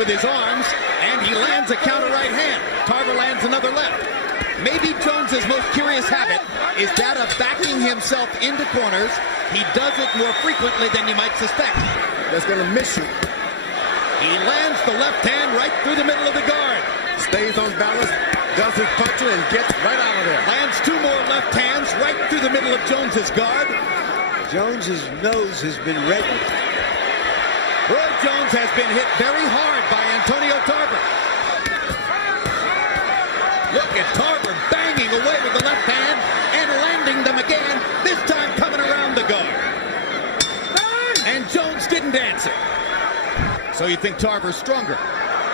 with his arms, and he lands a counter right hand. Tarver lands another left. Maybe Jones's most curious habit is that of backing himself into corners. He does it more frequently than you might suspect. That's going to miss you. He lands the left hand right through the middle of the guard. Stays on balance, does his puncher, and gets right out of there. Lands two more left hands right through the middle of Jones's guard. Jones's nose has been reddened. Roy Jones has been hit very hard by Antonio Tarver. Look at Tarver banging away with the left hand and landing them again, this time coming around the guard. And Jones didn't answer. So you think Tarver's stronger?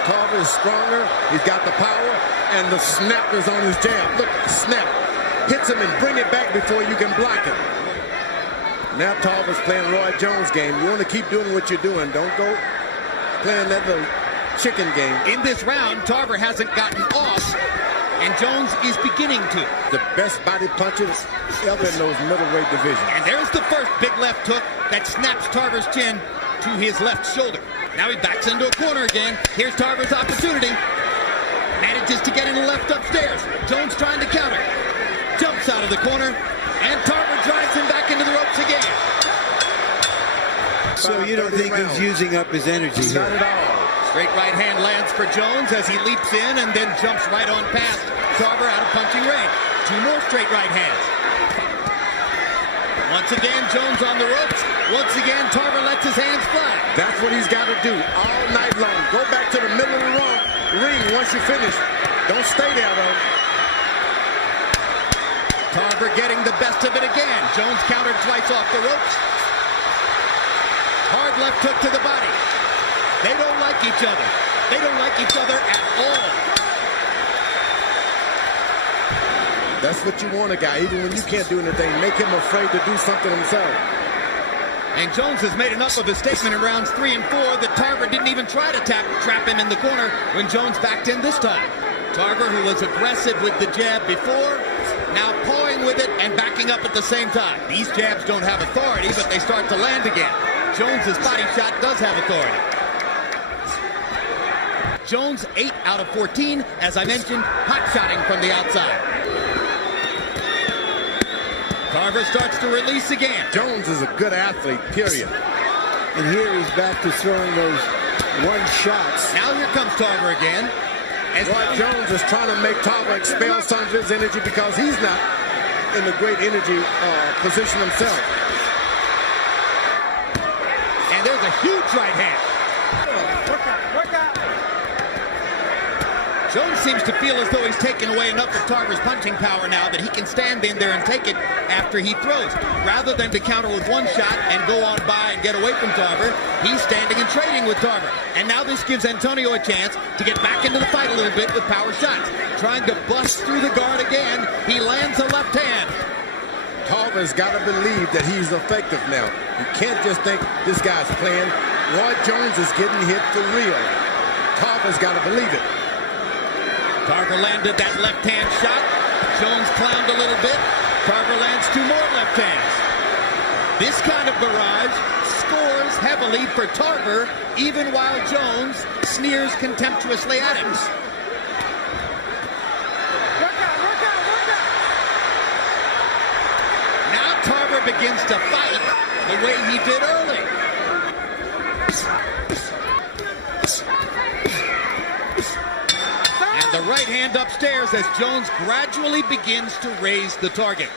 Tarver is stronger. He's got the power, and the snap is on his jab. Look, snap. Hits him and bring it back before you can block it. Now Tarver's playing Roy Jones' game. You want to keep doing what you're doing. Don't go playing that little chicken game. In this round, Tarver hasn't gotten off, and Jones is beginning to. The best body punchers ever in those middleweight divisions. And there's the first big left hook that snaps Tarver's chin to his left shoulder. Now he backs into a corner again. Here's Tarver's opportunity. Manages to get in the left upstairs. Jones trying to counter. Jumps out of the corner, and Tarver drives him back into the ropes again. So you don't think he's using up his energy here? Not at all. Straight right hand lands for Jones as he leaps in and then jumps right on past Tarver out of punching range. Two more straight right hands. Once again, Jones on the ropes. Once again, Tarver lets his hands fly. That's what he's got to do all night long. Go back to the middle of the ring once you finish. Don't stay there, though. Tarver getting the best of it again. Jones countered twice off the ropes. Hard left hook to the body. They don't like each other. They don't like each other at all. That's what you want a guy, even when you can't do anything. Make him afraid to do something himself. And Jones has made enough of a statement in rounds 3 and 4 that Tarver didn't even try to trap him in the corner when Jones backed in this time. Tarver, who was aggressive with the jab before, now pawing with it and backing up at the same time. These jabs don't have authority, but they start to land again. Jones's body shot does have authority. Jones 8 out of 14, as I mentioned, hot-shotting from the outside. Tarver starts to release again. Jones is a good athlete, period. And here he's back to throwing those one shots. Now here comes Tarver again. As Roy Jones is trying to make Tarver expel some of his energy because he's not in a great energy position himself. And there's a huge right hand. Work out. Jones seems to feel as though he's taken away enough of Tarver's punching power now that he can stand in there and take it after he throws. Rather than to counter with one shot and go on by and get away from Tarver, he's standing and trading with Tarver. And now this gives Antonio a chance to get back into the fight a little bit with power shots. Trying to bust through the guard again. He lands a left hand. Tarver's got to believe that he's effective now. You can't just think this guy's playing. Roy Jones is getting hit for real. Tarver's got to believe it. Tarver landed that left-hand shot. Jones clowned a little bit. Tarver lands two more left hands. This kind of barrage scores heavily for Tarver, even while Jones sneers contemptuously at him. Work out. Now Tarver begins to fight the way he did early. And the right hand upstairs as Jones gradually begins to raise the target.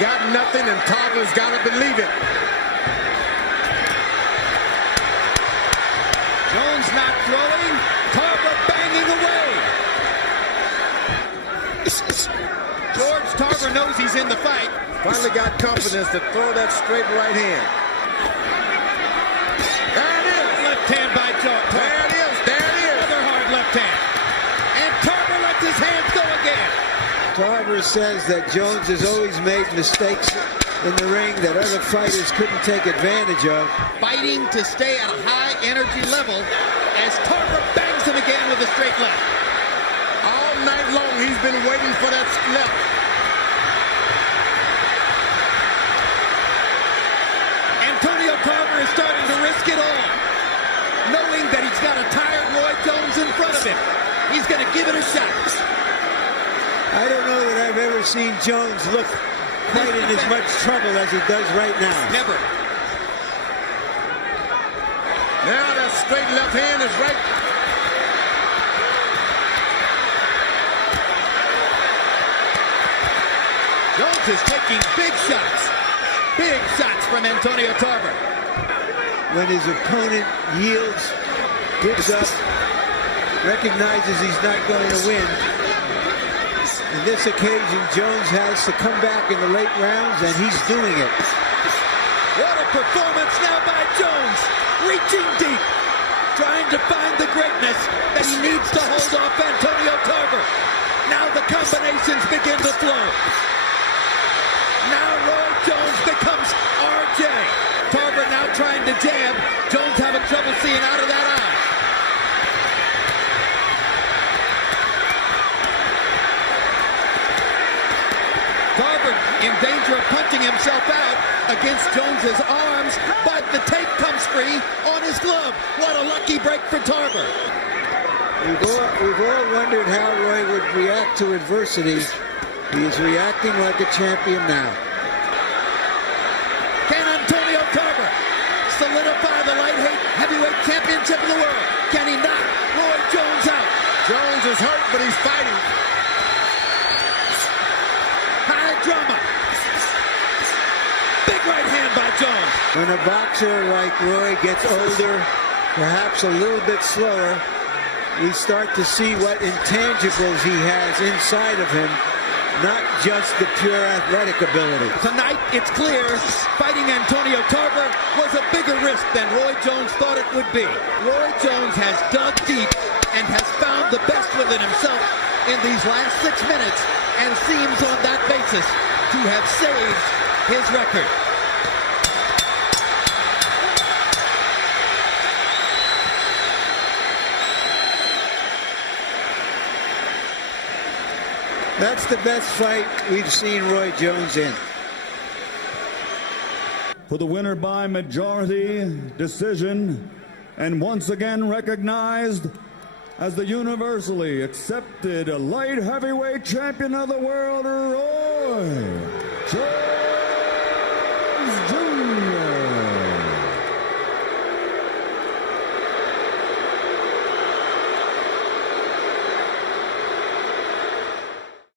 Got nothing, and Tarver's got to believe it. Jones not throwing. Tarver banging away. George Tarver knows he's in the fight. Finally got confidence to throw that straight right hand. There it is. Left hand by Jones. There it is. Another hard left hand. And Tarver lets his hands go again. Tarver says that Jones has always made mistakes in the ring that other fighters couldn't take advantage of. Fighting to stay at a high energy level as Tarver bangs him again with a straight left. All night long, he's been waiting for that left. Antonio Tarver risk it all, knowing that he's got a tired Roy Jones in front of him. He's going to give it a shot. I don't know that I've ever seen Jones look quite in as much trouble as he does right now. Never. Now that straight left hand is right. Jones is taking big shots. Big shots from Antonio Tarver. When his opponent yields, gives up, recognizes he's not going to win. In this occasion, Jones has to come back in the late rounds, and he's doing it. What a performance now by Jones. Reaching deep, trying to find the greatness that he needs to hold off Antonio Tarver. Now the combinations begin to flow. Now Roy Jones becomes RJ. Tarver now trying to jab. Jones having trouble seeing out of that eye. Tarver in danger of punching himself out against Jones's arms, but the tape comes free on his glove. What a lucky break for Tarver. We've all wondered how Roy would react to adversity. He is reacting like a champion now. Can Antonio Tarver solidify the light heavyweight championship of the world? Can he knock Roy Jones out? Jones is hurt, but he's fighting. High drama. Big right hand by Jones. When a boxer like Roy gets older, perhaps a little bit slower, we start to see what intangibles he has inside of him, not just the pure athletic ability. Tonight, it's clear, fighting Antonio Tarver was a bigger risk than Roy Jones thought it would be. Roy Jones has dug deep and has found the best within himself in these last 6 minutes and seems on that basis to have saved his record. That's the best fight we've seen Roy Jones in. For the winner by majority decision, and once again recognized as the universally accepted light heavyweight champion of the world, Roy Jones.